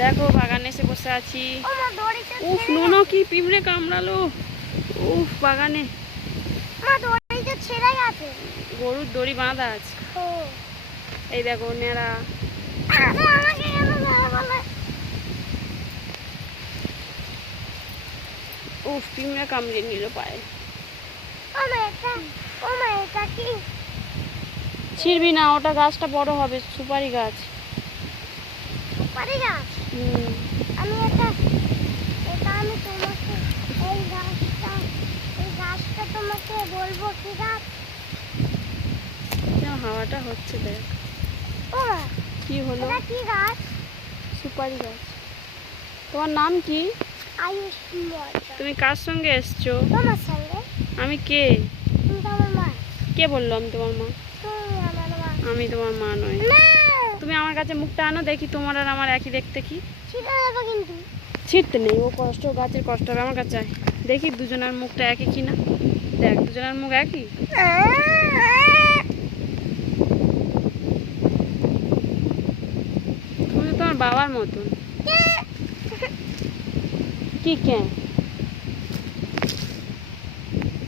দেখো বাগানে এসে বসে আছি। উফ নোনো কি পিঁপড়ে কামড়ালো। উফ বাগানে গরুর দড়ি বাঁধা আছে। এই দেখো নেড়া। উফ পিঁপড়ে কামড়ে নিল পায়ে। ছিড়বি না, ওটা গাছটা বড় হবে, সুপারি গাছ। বলবো কি গাছ? হাওয়াটা হচ্ছে দেখ। কি হলো? কি গাছ? সুপারি গাছ। তোমার নাম কি? আয়ুষ। তুমি কার সঙ্গে এসছো? তোমার সঙ্গে। আমি কে? তুমি তো আমার মা। কে বললো আমি তোমার মা? তুমি আমার মা। আমি তোমার মা নই। না। তুমি আমার কাছে মুখটা আনো দেখি, তোমার আর আমার একই দেখতে কি? ছিঁড়ে দেবো কিন্তু। ছিঁড়তে নেই, ও কষ্ট, গাছের কষ্ট হবে। আমার কাছে আয়, দেখি দুজনের মুখটা একই কিনা। দেখ দুজনের মুখ একই। তুমি তো তোমার বাবার মতন। কি কেন?